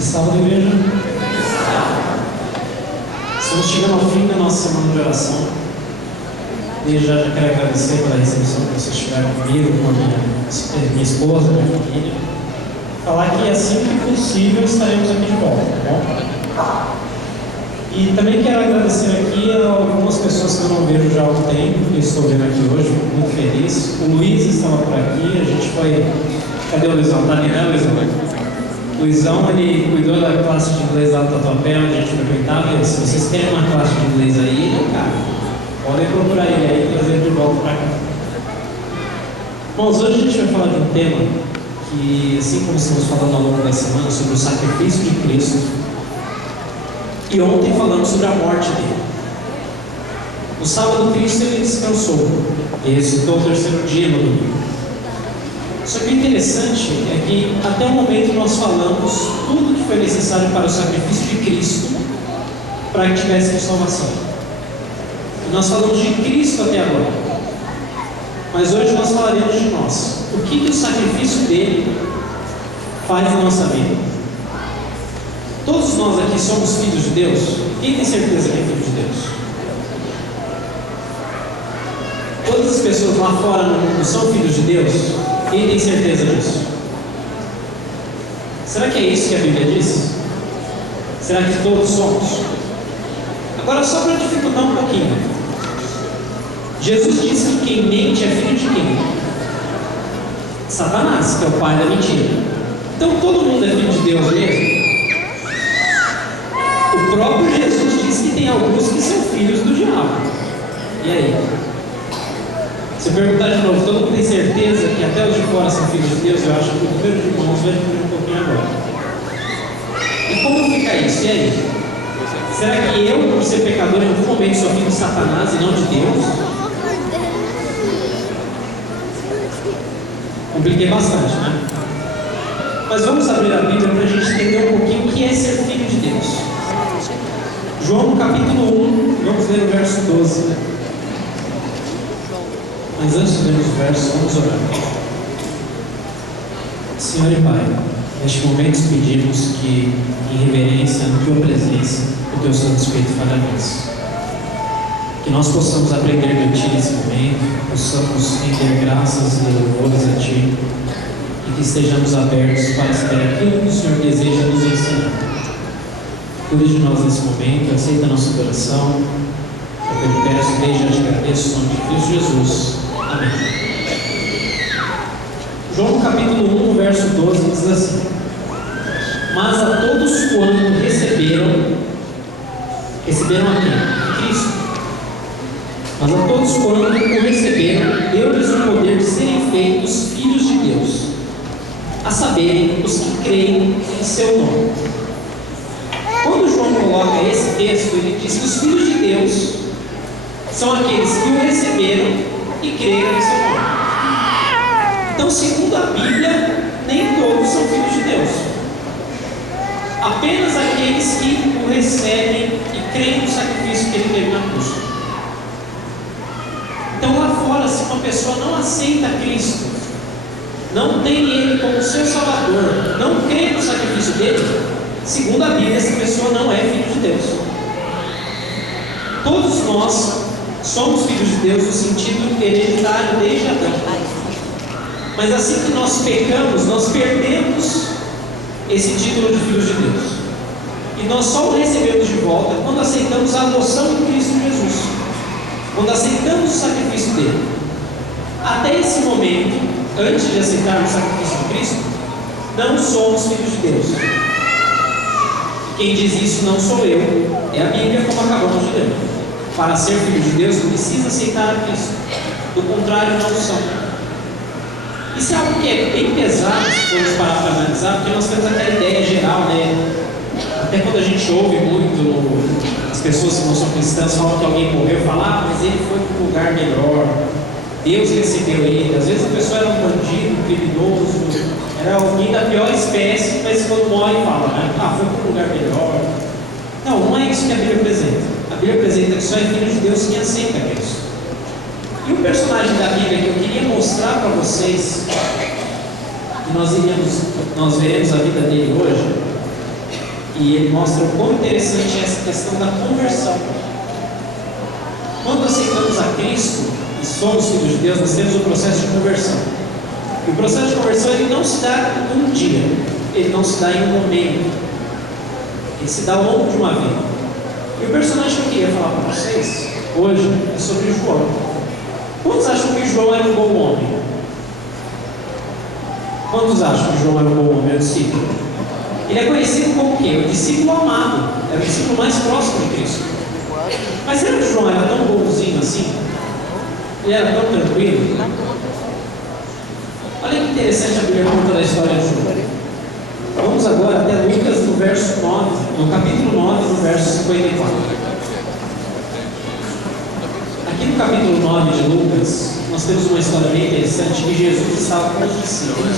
Salve, igreja. Estamos chegando ao fim da nossa semana de oração. Desde já quero agradecer pela recepção que vocês tiveram comigo, com a minha esposa, minha família. Falar que assim que possível estaremos aqui de volta, tá bom? E também quero agradecer aqui a algumas pessoas que eu não vejo já há um tempo, que estou vendo aqui hoje, muito feliz. O Luiz estava por aqui, a gente foi... Cadê o Luizão? Tá ali, né, Luizão? O Luizão, ele cuidou da classe de inglês lá do Tatuapé, onde a gente frequentava. E se vocês querem uma classe de inglês aí, né, cara, podem procurar ele aí e trazer ele de volta para cá. Irmãos, hoje a gente vai falar de um tema que, assim como estamos falando ao longo da semana, sobre o sacrifício de Cristo, e ontem falamos sobre a morte dele. No sábado, Cristo ele descansou, e ressuscitou o terceiro dia no domingo. Só que o interessante é que até o momento nós falamos tudo que foi necessário para o sacrifício de Cristo para que tivéssemos salvação. E nós falamos de Cristo até agora. Mas hoje nós falaremos de nós. O que o sacrifício dele faz na nossa vida? Todos nós aqui somos filhos de Deus? Quem tem certeza que é filho de Deus? Todas as pessoas lá fora no mundo são filhos de Deus? Quem tem certeza disso? Será que é isso que a Bíblia diz? Será que todos somos? Agora, só para dificultar um pouquinho, Jesus disse que quem mente é filho de quem? Satanás, que é o pai da mentira. Então todo mundo é filho de Deus mesmo? O próprio Jesus disse que tem alguns que são filhos do diabo. E aí? Se eu perguntar de novo, todo mundo tem certeza que até os de fora são filhos de Deus? Eu acho que o número de irmãos vai diminuir um pouquinho agora. E como fica isso? E aí? Será que eu, por ser pecador, em algum momento sou filho de Satanás e não de Deus? Compliquei bastante, né? Mas vamos abrir a Bíblia para a gente entender um pouquinho o que é ser filho de Deus. João capítulo 1, vamos ler o verso 12. Mas antes de ler os versos, vamos orar. Senhor e Pai, neste momento pedimos que, em reverência na Tua presença, o Teu Santo Espírito fale a nós. Que nós possamos aprender de Ti nesse momento, possamos render graças e louvores a Ti, e que estejamos abertos para esperar aquilo que o Senhor deseja nos ensinar. Cuide de nós nesse momento, aceita a nossa adoração. Eu te peço, desde já te agradeço, em nome de Cristo Jesus. Amém. João capítulo 1, verso 12 diz assim: mas a todos quando receberam a quem? Cristo. Mas a todos quando o receberam, deu-lhes o poder de serem feitos filhos de Deus, a saberem, os que creem em seu nome. Quando João coloca esse texto, ele diz que os filhos de Deus são aqueles que o receberam e creram em seu nome. Então, segundo a Bíblia, nem todos são filhos de Deus. Apenas aqueles que o recebem e creem no sacrifício que ele teve na cruz. Então, lá fora, se uma pessoa não aceita Cristo, não tem Ele como seu Salvador, não crê no sacrifício dele, segundo a Bíblia, essa pessoa não é filho de Deus. Todos nós somos filhos de Deus no sentido hereditário desde Adão. Mas assim que nós pecamos, nós perdemos esse título de filhos de Deus. E nós só o recebemos de volta quando aceitamos a adoção em Cristo Jesus. Quando aceitamos o sacrifício dele. Até esse momento, antes de aceitarmos o sacrifício de Cristo, não somos filhos de Deus. Quem diz isso não sou eu, é a Bíblia, como acabamos de ler. Para ser filho de Deus, precisa aceitar a Cristo. Do contrário, não são. Isso é algo que é bem pesado, se formos parar para analisar, porque nós temos aquela ideia geral, né? Até quando a gente ouve muito as pessoas que não são cristãs falam que alguém morreu, falam, mas ele foi para um lugar melhor, Deus recebeu ele. Às vezes a pessoa era um bandido, um criminoso, era alguém da pior espécie, mas quando morre fala, né? Foi para um lugar melhor. Não é isso que a Bíblia apresenta. A Bíblia apresenta que só é filho de Deus quem aceita Cristo. E o personagem da Bíblia que eu queria mostrar para vocês, que nós veremos a vida dele hoje, E ele mostra o quão interessante é essa questão da conversão. Quando aceitamos a Cristo e somos filhos de Deus, nós temos o processo de conversão. E o processo de conversão ele não se dá em um dia, ele não se dá em um momento, ele se dá ao longo de uma vida. E o personagem que eu queria falar para vocês hoje é sobre João. Quantos acham que João era um bom homem? Quantos acham que João era um bom homem? É o discípulo. Ele é conhecido como o quê? O discípulo amado. Era o discípulo mais próximo de Cristo. Mas será que João era tão bonzinho assim? Ele era tão tranquilo? Olha que interessante a Bíblia conta a história de João. Vamos agora até Lucas no verso 9, no capítulo 9, no verso 54. Aqui no capítulo 9 de Lucas, nós temos uma história bem interessante que Jesus estava com os discípulos.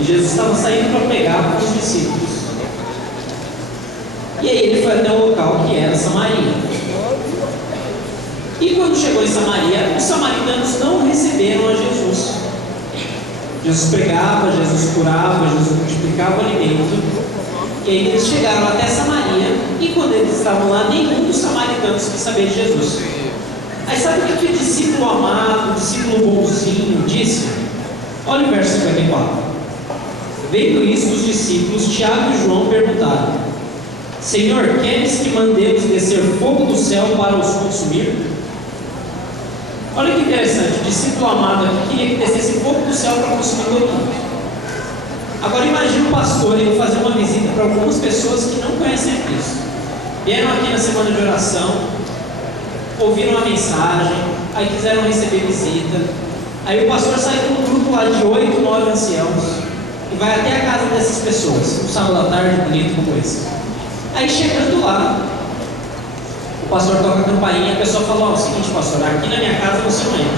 E Jesus estava saindo para pregar com os discípulos. E aí ele foi até um local que era Samaria. E quando chegou em Samaria, os samaritanos não receberam a Jesus. Jesus pregava, Jesus curava, Jesus multiplicava o alimento. E aí eles chegaram até Samaria. E quando eles estavam lá, nenhum dos samaritanos quis saber de Jesus. Aí sabe o que o discípulo amado, o discípulo bonzinho disse? Olha o verso 54. Vendo isso, os discípulos Tiago e João perguntaram: Senhor, queres que mandemos descer fogo do céu para os consumir? Olha que interessante, o discípulo amado aqui queria que descesse fogo do céu para consumir todo mundo. Agora imagine o pastor ele fazer uma visita para algumas pessoas que não conhecem a Cristo. Vieram aqui na semana de oração, ouviram a mensagem, aí quiseram receber visita. Aí o pastor sai com um grupo lá de 8, 9 anciãos e vai até a casa dessas pessoas, um sábado à tarde bonito como esse. Aí chegando lá, o pastor toca a campainha e a pessoa fala: ó, é o seguinte, pastor, aqui na minha casa você não entra.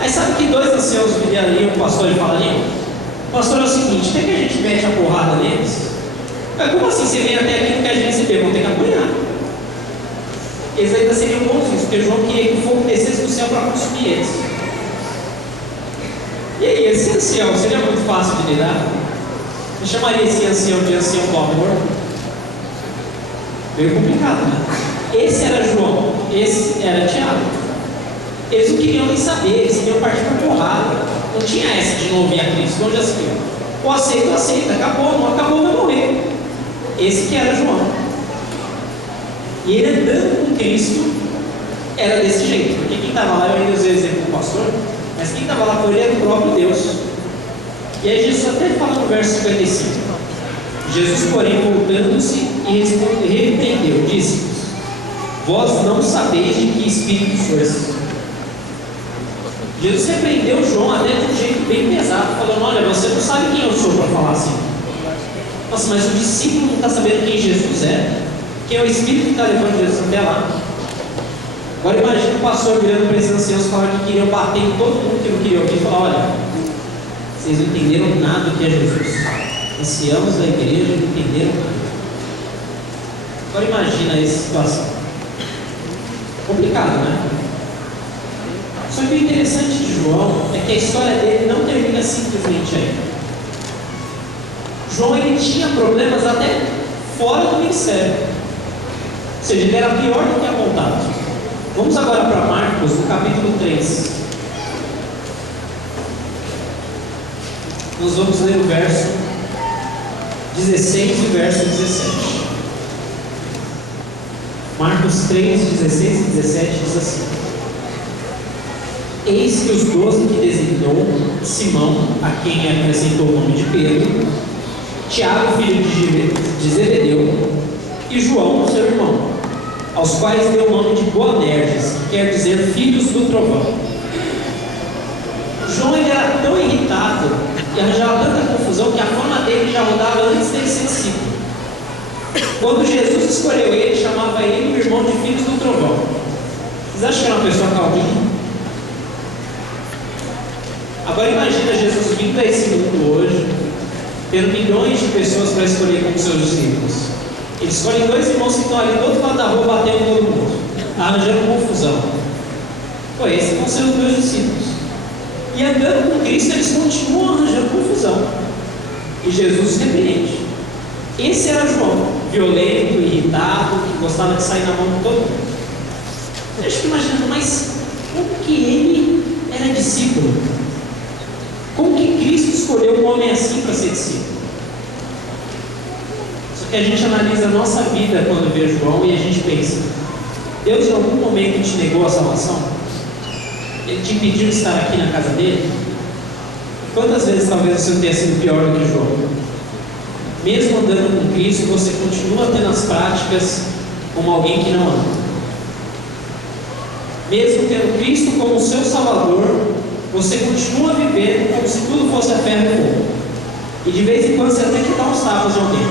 Aí sabe que 2 anciãos virariam o pastor e falariam: pastor, é o seguinte, tem que a gente mete a porrada neles? Mas como assim você vem até aqui e não quer receber? Vão ter que apanhar. Eles ainda seriam bonzinhos, porque João queria que o fogo descesse do céu para consumir eles. E aí, esse ancião seria muito fácil de lidar? Eu chamaria esse ancião de ancião do amor? Meio complicado, né? Esse era João, esse era Tiago. Eles não queriam nem saber, eles queriam partir para porrada. Não tinha essa de não ouvir a Cristo, não já se viu. Ou aceita, acabou, não acabou, vai morrer. Esse que era João. E ele andando com Cristo era desse jeito, porque quem estava lá, eu ainda usei o exemplo do pastor, mas quem estava lá com ele era o próprio Deus. E aí Jesus até fala no verso 55: Jesus, porém, voltando-se e repreendeu, disse-lhes: vós não sabeis de que espírito sois. Jesus repreendeu João até de um jeito bem pesado, falando: olha, você não sabe quem eu sou para falar assim. Nossa, mas o discípulo não está sabendo quem Jesus é, quem é o Espírito que está levando Jesus até lá. Agora imagina o pastor virando para esses anciãos falando que queriam bater em todo mundo que não queria ouvir e falar: olha, vocês não entenderam nada do que é Jesus. Anciãos da igreja não entenderam nada. Agora imagina essa situação. Complicado, né? Só que o interessante de João é que a história dele não termina simplesmente aí. João ele tinha problemas até fora do ministério. Ou seja, ele era pior do que apontado. Vamos agora para Marcos, no capítulo 3. Nós vamos ler o verso 16 e o verso 17. Marcos 3, 16 e 17 diz assim: eis que os 12 que designou, Simão, a quem acrescentou o nome de Pedro, Tiago, filho de Zebedeu, e João, seu irmão, aos quais deu o nome de Boanerges, que quer dizer filhos do trovão. João ele era tão irritado e arranjava tanta confusão que a fama dele já rodava antes dele ser discípulo. Quando Jesus escolheu ele, chamava ele o irmão de filhos do trovão. Vocês acham que era uma pessoa calminha? Agora imagina Jesus vindo a esse mundo hoje, tendo milhões de pessoas para escolher como seus discípulos. Ele escolhe 2 irmãos que estão ali do outro lado da rua batendo todo mundo, arranjando confusão. Pô, esses vão ser os meus discípulos. E andando com Cristo, eles continuam arranjando confusão. E Jesus repreende. Esse era João, violento, irritado, que gostava de sair na mão de todo mundo. Eu fico imaginando, mas como que ele era discípulo? Como que Cristo escolheu um homem assim para ser discípulo? Só que a gente analisa a nossa vida quando vê João e a gente pensa: Deus em algum momento te negou a salvação? Ele te impediu de estar aqui na casa dele? Quantas vezes talvez você não tenha sido pior do que João? Mesmo andando com Cristo, você continua tendo as práticas como alguém que não anda. Mesmo tendo Cristo como seu Salvador, você continua vivendo como se tudo fosse a ferro e fogo. E de vez em quando você até quer dar uns tapas de alguém.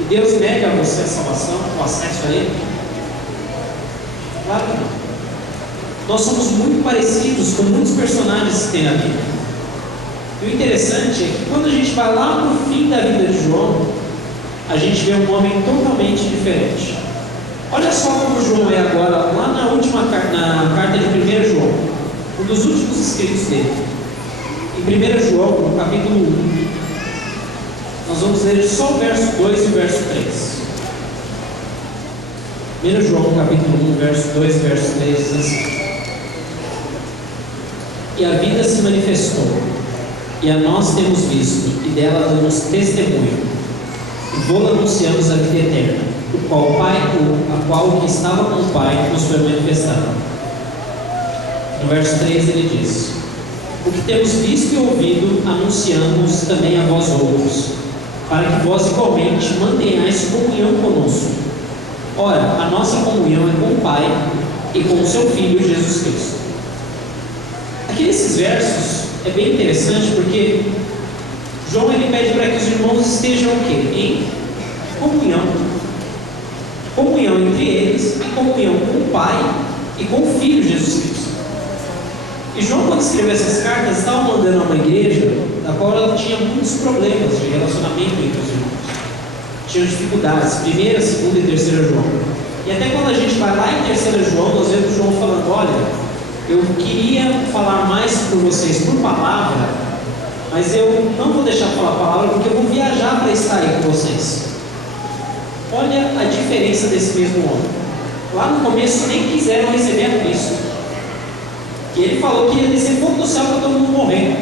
E Deus nega a você a salvação, o acesso a Ele? Claro que não. Nós somos muito parecidos com muitos personagens que tem na Bíblia. E o interessante é que quando a gente vai lá para o fim da vida de João, a gente vê um homem totalmente diferente. Olha só como João é agora, lá na última na carta de 1 João, um dos últimos escritos dele. Em 1 João, no capítulo 1, nós vamos ler só o verso 2 e o verso 3. 1 João, capítulo 1, verso 2 e verso 3 diz assim: E a vida se manifestou, e a nós temos visto, e dela damos testemunho, e vou anunciamos a vida eterna, a qual o que estava com o Pai nos foi manifestado. No verso 3 ele diz: O que temos visto e ouvido, anunciamos também a vós outros, para que vós igualmente mantenhais comunhão conosco. Ora, a nossa comunhão é com o Pai e com o seu Filho Jesus Cristo. Aqui nesses versos é bem interessante porque João ele pede para que os irmãos estejam o quê? Em comunhão. Comunhão entre eles e comunhão com o Pai e com o Filho Jesus Cristo. E João, quando escreveu essas cartas, estava mandando a uma igreja da qual ela tinha muitos problemas de relacionamento entre os irmãos. Tinham dificuldades, 1ª, 2ª e 3ª João. E até quando a gente vai lá em 3ª João, nós vemos João falando: olha, eu queria falar mais por vocês por palavra, mas eu não vou deixar falar a palavra porque eu vou viajar para estar aí com vocês. Olha a diferença desse mesmo homem. Lá no começo nem quiseram receber a Cristo. E ele falou que ia descer fogo do céu para todo mundo morrer.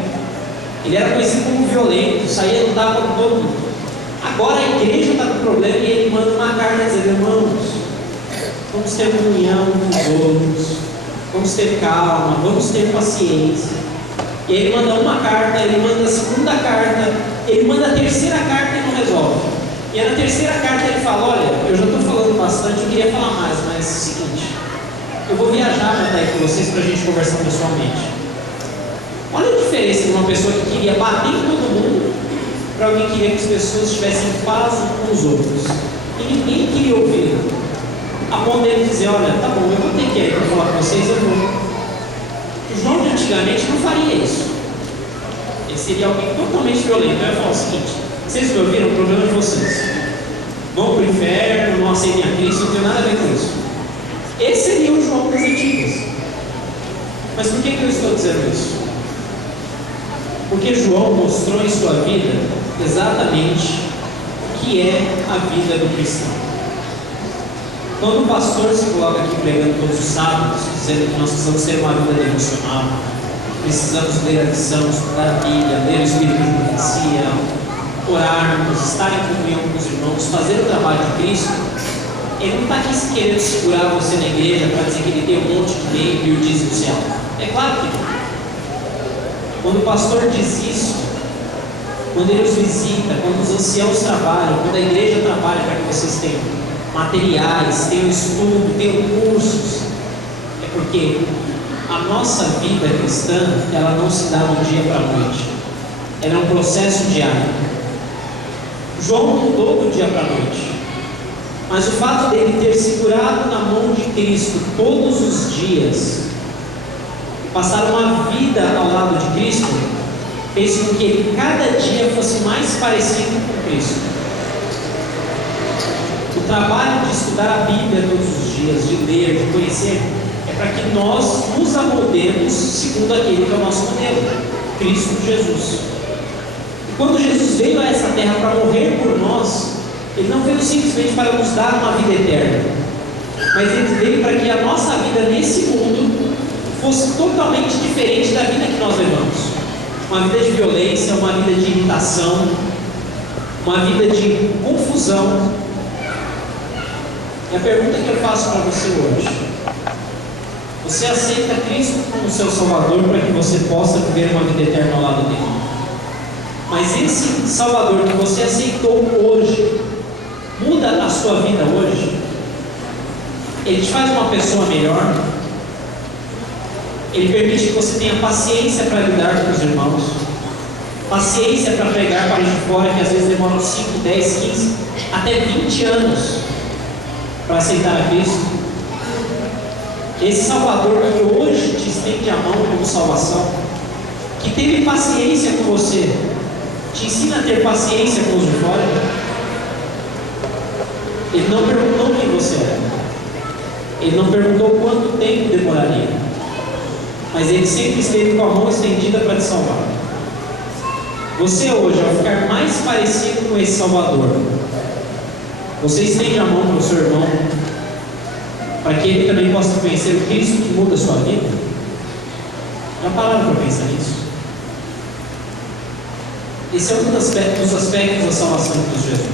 Ele era conhecido como violento, saía no tapa com todo mundo. Agora a igreja está com problema e ele manda uma carta dizendo: irmãos, vamos ter comunhão com os outros, vamos ter calma, vamos ter paciência. E ele manda uma carta, ele manda a 2ª carta, ele manda a 3ª carta e não resolve. E na 3ª carta ele fala: olha, eu já estou falando bastante, eu queria falar mais, mas é o seguinte, eu vou viajar para estar aí com vocês para a gente conversar pessoalmente. Olha a diferença de uma pessoa que queria bater em todo mundo para alguém que queria que as pessoas estivessem em paz com os outros. E ninguém queria ouvir. A ponto dele dizer: olha, tá bom, eu vou ter que ir para falar com vocês, eu vou. O João de antigamente não faria isso. Ele seria alguém totalmente violento. Eu ia falar o seguinte: vocês me ouviram? O problema é de vocês. Vão para o inferno, não aceitem a Cristo, não tem nada a ver com isso. Esse seria o João das antigas. Mas por que eu estou dizendo isso? Porque João mostrou em sua vida exatamente o que é a vida do cristão. Quando o pastor se coloca aqui pregando todos os sábados, dizendo que nós precisamos ter uma vida devocional, precisamos ler a lição, estudar a Bíblia, ler o Espírito de profecia, orarmos, estar em comunhão com os irmãos, fazer o trabalho de Cristo, ele não está aqui querendo segurar você na igreja para dizer que ele tem um monte de lei e o dízimo do céu. É claro que não. Quando o pastor diz isso, quando ele os visita, quando os anciãos trabalham, quando a igreja trabalha para que vocês tenham materiais, tenham estudo, tenham cursos, é porque a nossa vida cristã, ela não se dá do dia para a noite. Ela é um processo diário. João mudou do dia para a noite. Mas o fato dele ter segurado na mão de Cristo todos os dias, passar uma vida ao lado de Cristo, fez com que ele cada dia fosse mais parecido com Cristo. O trabalho de estudar a Bíblia todos os dias, de ler, de conhecer, é para que nós nos amoldemos segundo aquele que é o nosso modelo, Cristo Jesus. Quando Jesus veio a essa terra para morrer por nós, Ele não veio simplesmente para nos dar uma vida eterna, mas Ele veio para que a nossa vida nesse mundo fosse totalmente diferente da vida que nós levamos. Uma vida de violência, uma vida de imitação, uma vida de confusão. E a pergunta que eu faço para você hoje: você aceita Cristo como seu Salvador para que você possa viver uma vida eterna ao lado dele? Mas esse Salvador que você aceitou hoje muda a sua vida hoje? Ele te faz uma pessoa melhor? Ele permite que você tenha paciência para lidar com os irmãos, paciência para pregar para de fora, que às vezes demoram 5, 10, 15, até 20 anos para aceitar a Cristo? Esse Salvador que hoje te estende a mão como salvação, que teve paciência com você, te ensina a ter paciência com os de fora. Ele não perguntou quem você era, Ele não perguntou quanto tempo demoraria, mas Ele sempre esteve com a mão estendida para te salvar. Você hoje, ao ficar mais parecido com esse Salvador, você estende a mão para o seu irmão, para que ele também possa conhecer o Cristo que muda a sua vida? Já pararam para pensar nisso? Esse é um dos aspectos da salvação em Cristo Jesus.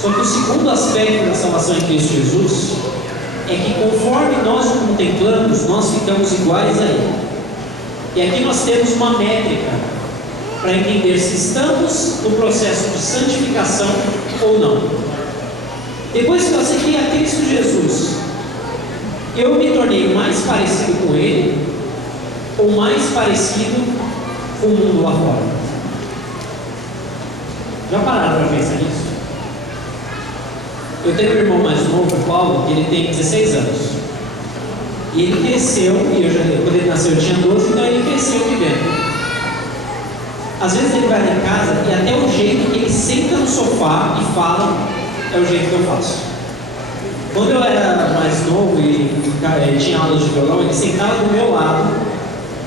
Só que o segundo aspecto da salvação em Cristo Jesus é que, conforme nós o contemplamos, nós ficamos iguais a Ele. E aqui nós temos uma métrica para entender se estamos no processo de santificação ou não. Depois que eu aceitei a Cristo Jesus, eu me tornei mais parecido com Ele ou mais parecido com o mundo lá fora? Já pararam para pensar nisso? Eu tenho um irmão mais novo, o Paulo, que ele tem 16 anos. E ele cresceu, quando ele nasceu eu tinha 12, então ele cresceu vivendo. Às vezes ele vai lá em casa e até o jeito que ele senta no sofá e fala é o jeito que eu faço. Quando eu era mais novo e tinha aulas de violão, ele sentava do meu lado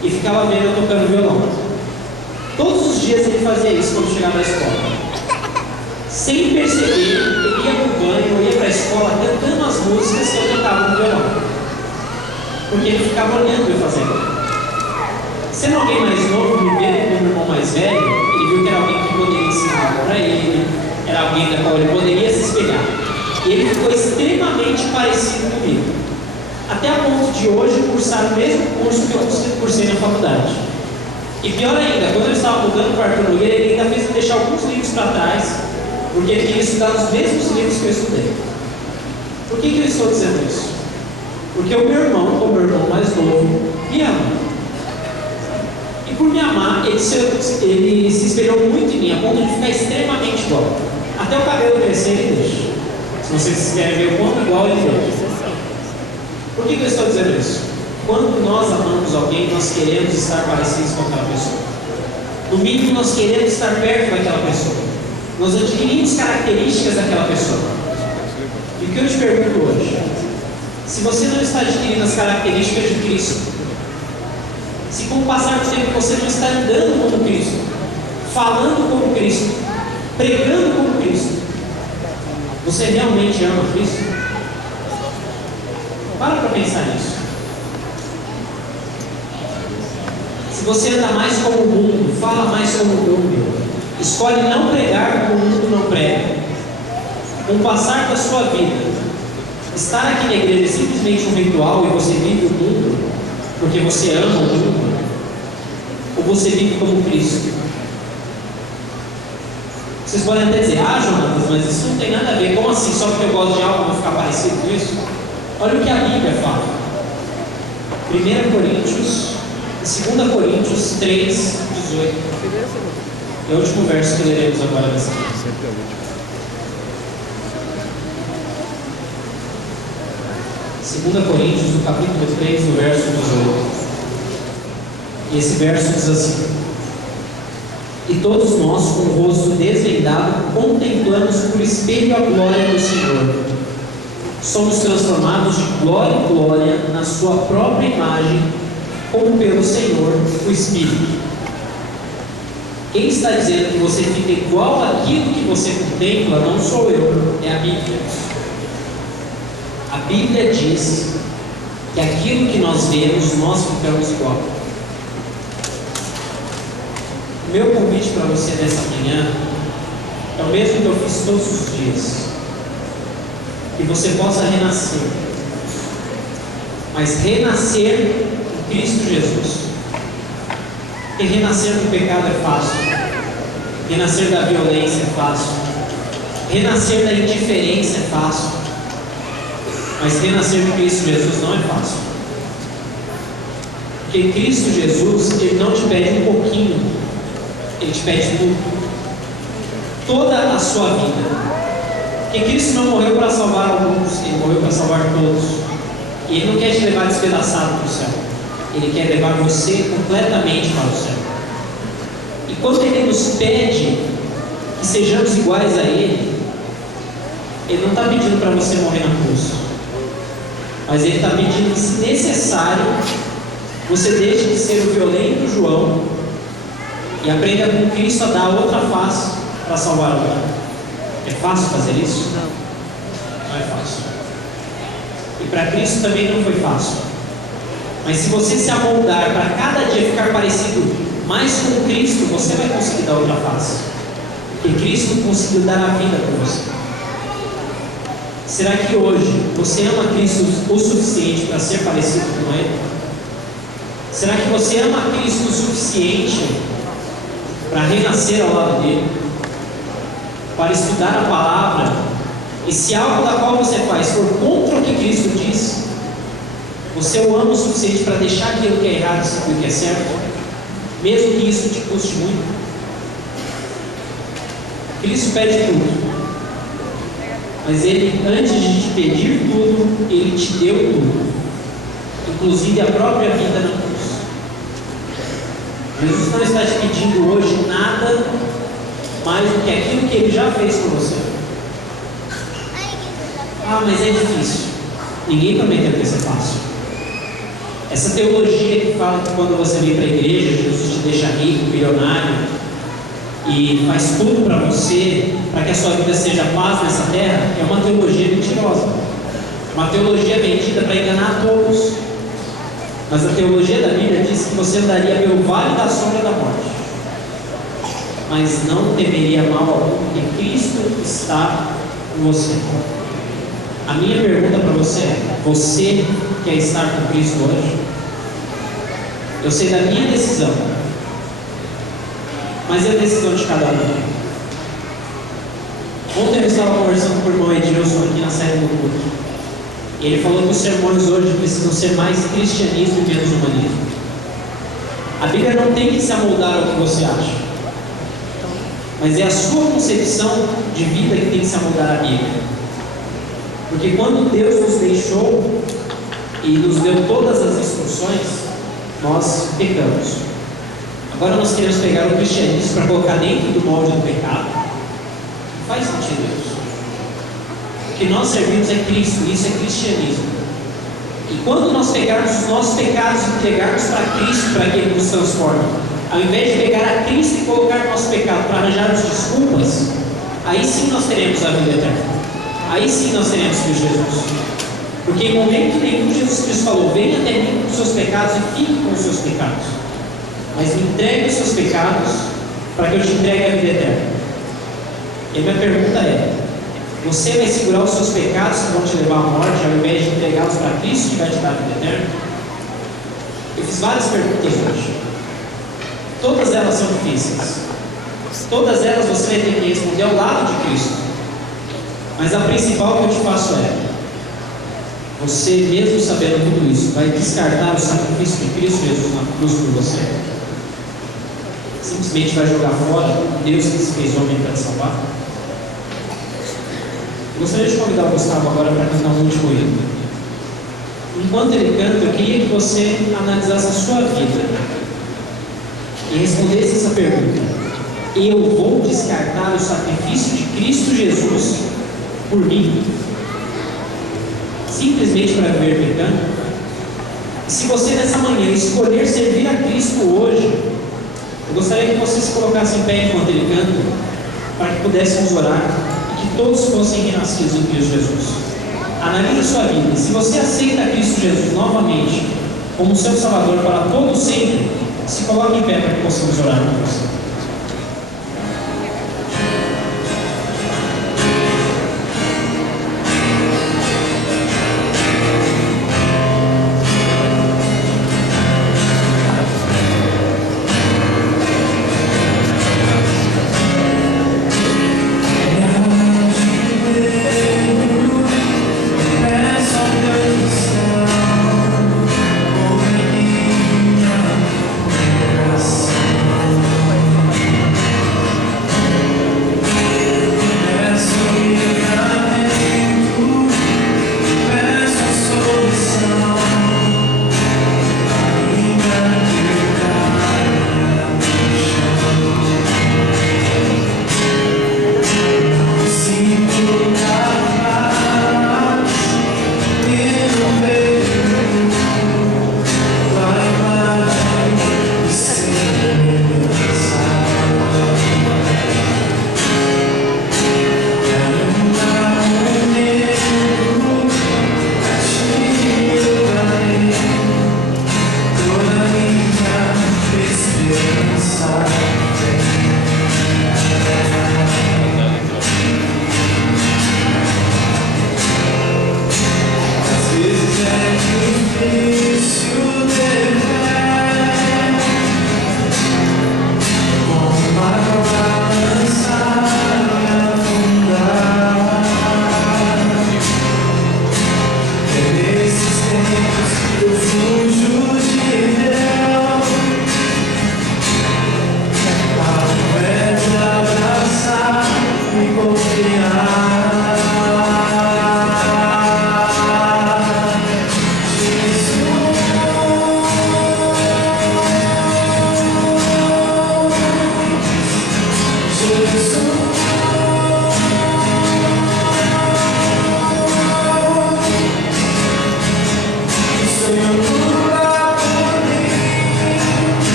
e ficava vendo eu tocando violão. Todos os dias ele fazia isso quando chegava na escola. Sem perceber, ele ia para o banho, eu ia para a escola cantando as músicas que eu cantava no violão, porque ele ficava olhando eu fazendo. Sendo alguém mais novo, me vendo como um irmão mais velho, ele viu que era alguém que poderia ensinar algo para ele, era alguém da qual ele poderia se espelhar. E ele ficou extremamente parecido comigo, até a ponto de hoje cursar o mesmo curso que eu cursei na faculdade. E pior ainda, quando eu estava mudando para o Arthur Nogueira, ele ainda fez me deixar alguns livros para trás, porque ele queria estudar os mesmos livros que eu estudei. Por que eu estou dizendo isso? Porque o meu irmão, como meu irmão mais novo, me ama. E por me amar, ele se espelhou muito em mim, a ponto de ficar extremamente igual. Até o cabelo crescer, ele deixa. Se vocês querem ver o quanto igual ele deixa. Por que eu estou dizendo isso? Quando nós amamos alguém, nós queremos estar parecidos com aquela pessoa. No mínimo, nós queremos estar perto daquela pessoa. Nós adquirimos características daquela pessoa. E o que eu te pergunto hoje? Se você não está adquirindo as características de Cristo, se com o passar do tempo você não está andando como Cristo, falando como Cristo, pregando como Cristo, você realmente ama Cristo? Para pensar nisso. Se você anda mais como o mundo, fala mais como o mundo, escolhe não pregar como o mundo não prega, com o passar da sua vida, estar aqui na igreja é simplesmente um ritual e você vive o mundo porque você ama o mundo, ou você vive como Cristo? Vocês podem até dizer, Jonatas, mas isso não tem nada a ver. Como assim? Só porque eu gosto de algo eu vou ficar parecido com isso? Olha o que a Bíblia fala. 1 Coríntios e 2 Coríntios 3, 18. É o último verso que leremos agora nessa aqui. 2 Coríntios, no capítulo 3, no verso 18. E esse verso diz assim: e todos nós, com o rosto desvendado, contemplamos por espelho a glória do Senhor. Somos transformados de glória em glória na sua própria imagem, como pelo Senhor, o Espírito. Quem está dizendo que você fica igual àquilo que você contempla não sou eu, é a Bíblia. A Bíblia diz que aquilo que nós vemos, nós ficamos igual. O meu convite para você nessa manhã é o mesmo que eu fiz todos os dias. Que você possa renascer. Mas renascer em Cristo Jesus. Porque renascer do pecado é fácil. Renascer da violência é fácil. Renascer da indiferença é fácil. Mas renascer de Cristo Jesus não é fácil. Porque Cristo Jesus, Ele não te pede um pouquinho, Ele te pede tudo. Toda a sua vida. Porque Cristo não morreu para salvar alguns, Ele morreu para salvar todos. E Ele não quer te levar despedaçado para o céu. Ele quer levar você completamente para o céu. E quando Ele nos pede que sejamos iguais a Ele, Ele não está pedindo para você morrer na cruz. Mas Ele está pedindo que, se necessário, você deixe de ser o violento João e aprenda com Cristo a dar outra face para salvar o mundo. É fácil fazer isso? Não é fácil. E para Cristo também não foi fácil. Mas se você se amoldar para cada dia ficar parecido mais com Cristo, você vai conseguir dar outra face. Porque Cristo conseguiu dar a vida por você. Será que hoje você ama Cristo o suficiente para ser parecido com Ele? Será que você ama Cristo o suficiente para renascer ao lado dele? Para estudar a palavra? E se algo da qual você faz for contra o que Cristo diz, você o ama o suficiente para deixar aquilo que é errado e seguir o que é certo? Mesmo que isso te custe muito? Cristo pede tudo. Mas Ele, antes de te pedir tudo, Ele te deu tudo. Inclusive a própria vida na cruz. Jesus não está te pedindo hoje nada mais do que aquilo que Ele já fez por você. Ah, mas é difícil. Ninguém prometeu que ia ser fácil. Essa teologia que fala que quando você vem para a igreja, Jesus te deixa rico, milionário, e faz tudo para você, para que a sua vida seja paz nessa terra, é uma teologia mentirosa. Uma teologia vendida para enganar todos. Mas a teologia da Bíblia diz que você andaria pelo vale da sombra da morte, mas não temeria mal algum, porque Cristo está com você. A minha pergunta para você é: você quer estar com Cristo hoje? Eu sei da minha decisão, mas é a decisão de cada um. Ontem eu estava conversando com o irmão Edilson aqui na série do culto. E ele falou que os sermões hoje precisam ser mais cristianismo e menos humanismo. A Bíblia não tem que se amoldar ao que você acha, mas é a sua concepção de vida que tem que se amoldar à Bíblia. Porque quando Deus nos deixou e nos deu todas as instruções, nós pecamos. Agora nós queremos pegar o cristianismo para colocar dentro do molde do pecado. Não faz sentido isso. O que nós servimos é Cristo, isso é cristianismo. E quando nós pegarmos os nossos pecados e entregarmos para Cristo, para que Ele nos transforme, ao invés de pegar a Cristo e colocar o nosso pecado para arranjarmos desculpas, aí sim nós teremos a vida eterna. Aí sim nós teremos Cristo Jesus. Porque em momento nenhum Jesus Cristo falou: venha até mim com os seus pecados e fique com os seus pecados, mas me entregue os seus pecados para que eu te entregue a vida eterna. E a minha pergunta é: você vai segurar os seus pecados que vão te levar à morte, ao invés de entregá-los para Cristo que vai te dar a vida eterna? Eu fiz várias perguntas hoje. Todas elas são difíceis. Todas elas você vai ter que responder ao lado de Cristo. Mas a principal que eu te faço é: você, mesmo sabendo tudo isso, vai descartar o sacrifício de Cristo Jesus na cruz por você? Simplesmente vai jogar fora Deus que se fez homem para te salvar? Eu gostaria de convidar o Gustavo agora para cantar um último hino. Enquanto ele canta, eu queria que você analisasse a sua vida e respondesse essa pergunta: eu vou descartar o sacrifício de Cristo Jesus por mim, simplesmente para viver pecando? E se você nessa manhã escolher servir a Cristo hoje, eu gostaria que vocês se colocassem em pé enquanto ele canta, para que pudéssemos orar e que todos fossem renascidos em Cristo Jesus. Analise sua vida. Se você aceita Cristo Jesus novamente como seu Salvador para todo sempre, se coloque em pé para que possamos orar com você.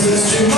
Jesus,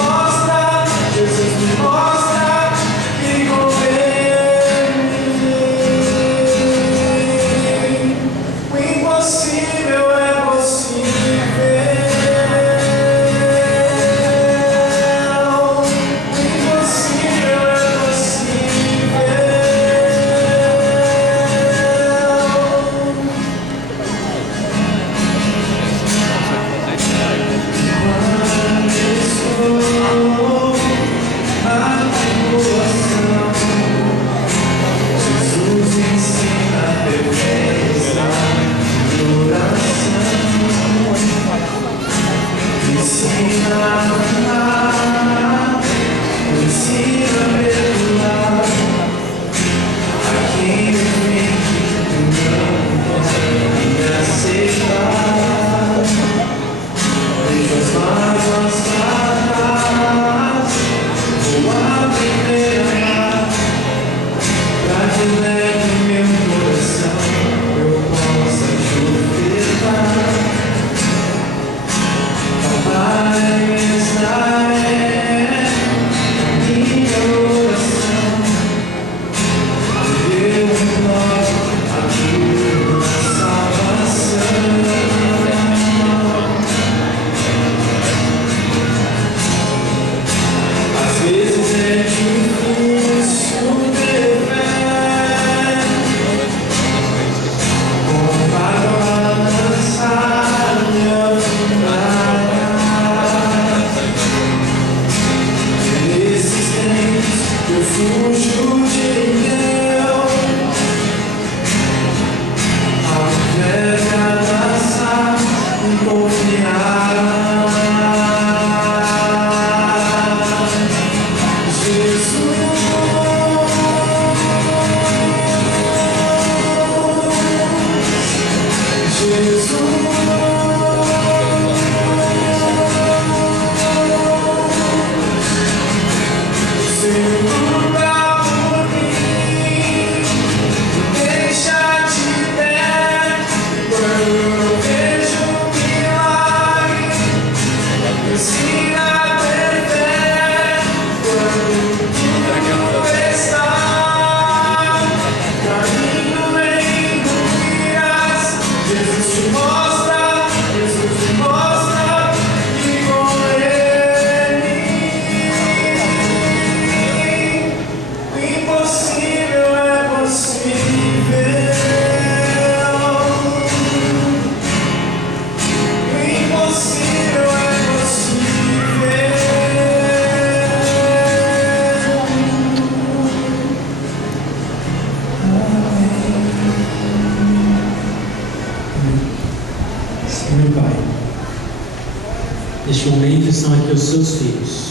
são aqui os seus filhos.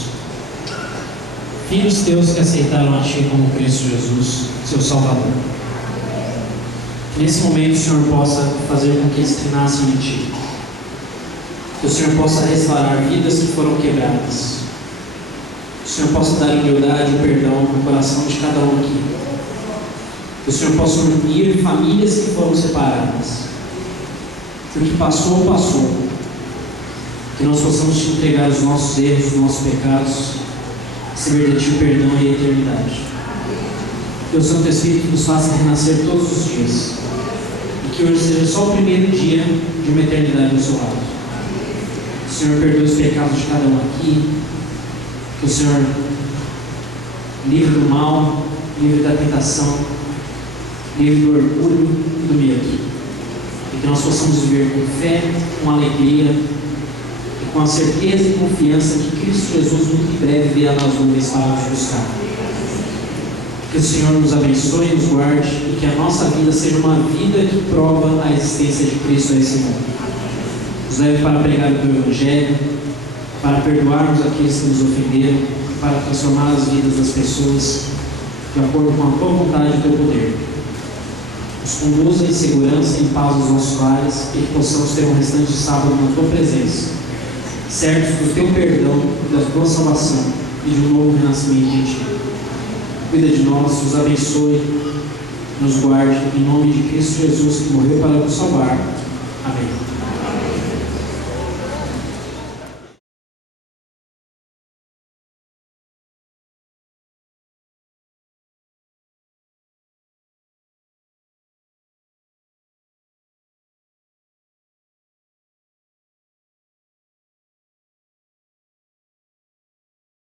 Filhos teus que aceitaram a Ti como Cristo Jesus, seu Salvador. Que nesse momento o Senhor possa fazer com que eles nasçam em Ti. Que o Senhor possa restaurar vidas que foram quebradas. Que o Senhor possa dar humildade e perdão no coração de cada um aqui. Que o Senhor possa unir famílias que foram separadas. Que o que passou, passou. Que nós possamos Te entregar os nossos erros, os nossos pecados, receber de Ti o perdão e a eternidade. Que o Santo Espírito nos faça renascer todos os dias. E que hoje seja só o primeiro dia de uma eternidade ao seu lado. Que o Senhor perdoe os pecados de cada um aqui. Que o Senhor livre do mal, livre da tentação, livre do orgulho e do medo. E que nós possamos viver com fé, com alegria, com a certeza e confiança que Cristo Jesus muito em breve virá nas nuvens para nos buscar. Que o Senhor nos abençoe e nos guarde e que a nossa vida seja uma vida que prova a existência de Cristo nesse mundo. Nos leve para pregar o Teu Evangelho, para perdoarmos aqueles que nos ofenderam, para transformar as vidas das pessoas de acordo com a Tua vontade e o Teu poder. Nos conduza em segurança e em paz nos nossos lares e que possamos ter um restante sábado na Tua presença, certos do Teu perdão, da Tua salvação e de um novo renascimento em Ti. Cuida de nós, nos abençoe, nos guarde, em nome de Cristo Jesus, que morreu para nos salvar. Amém.